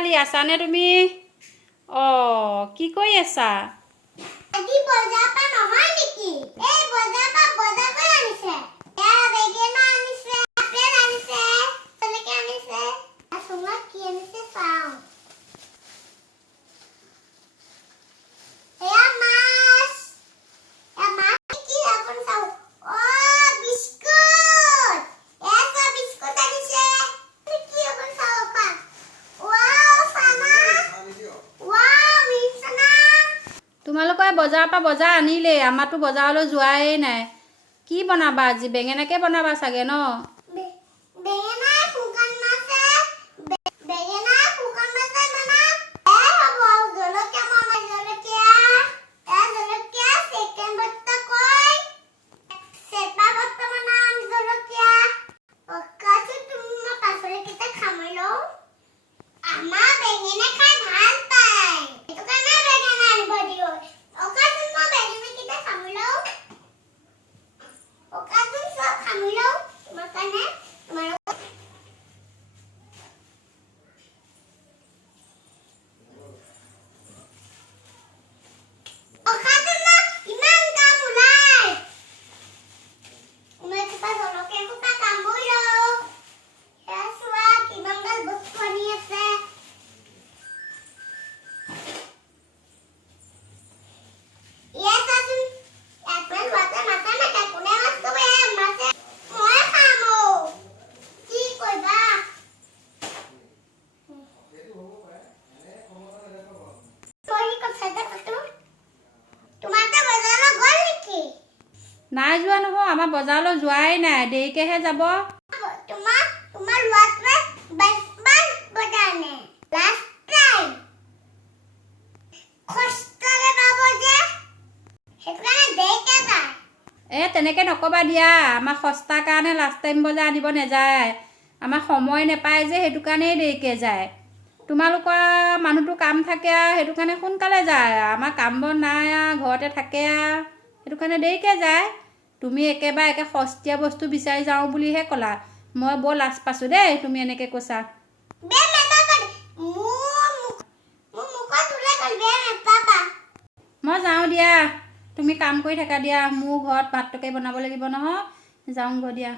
ছোৱালী আছানে তুমি? কি কৰি আছা? আজি বজাৰ পৰা নহয় নেকি? এই বজাৰ পৰা বজাৰ কৰি আনিছে। বেঙেনা আনিছে, আপেল আনিছে, তেনেকে আনিছে। তোমাক কি আনিছে চাওঁ। এয়া মাছ কি আপুনি চাওঁ। বিস্কুট। এটা বিস্কুট আনিছে। কি আপুনি চাওঁ পা। চানা। মিছনা। তোমালোকৰ বজাৰৰ পৰা বজাৰ আনিলেই, আমাৰতো বজাৰলৈ যোৱাই নাই। কি বনাবা আজি? বেঙেনাকে বনাবা চাগে ন? বেঙেনা শুকান মাছে বনাম। হ'ব জলকীয়া মামা জলকীয়া চিকেন বট্টা কই চেপা বট্টা বনাম জলকীয়া কাজু তুমি পাছলে কিটা খামই লও। আমাৰ বেঙেনা খাই ভাল পায়। এটো কাৰণে বেঙেনা আনিব দিও। অকাজুন মই বেঙেনা কিটা খামই লও। অকাজুন সব খামই লও। তোমাৰ কাৰণে তোমাৰ নাই যোৱা নহয়, আমাৰ বজাৰলৈ যোৱাই নাই, দেৰিকেহে যাব। তোমাৰ লুৱাটোৱে বাস বজানে লাষ্ট টাইম খস্তালে পাব যে হেতকানে দেৰিকে যায়। তেনেকৈ নক'বা দিয়া, আমাৰ সস্তাৰ কাৰণে লাষ্ট টাইম বজাৰ আনিব নাযায়। আমাৰ সময় নাপায় যে, সেইটো কাৰণেই দেৰিকৈ যায়। তোমালোকৰ মানুহটো কাম থাকে আৰু সেইটো কাৰণে সোনকালে যায়। আমাৰ কাম বন নাই আৰু ঘৰতে থাকে আৰু সেইটো কাৰণে দেৰিকৈ যায়। তুমি একেবাৰে সস্তীয়া বস্তু বিচাৰি যাওঁ বুলিহে ক'লা। মই বৰ লাজ পাইছোঁ দেই, তুমি এনেকৈ কৈছা। মই যাওঁ দিয়া, তুমি কাম কৰি থাকা দিয়া। মোৰ ঘৰত ভাতটোকে বনাব লাগিব নহয়, যাওঁগৈ দিয়া।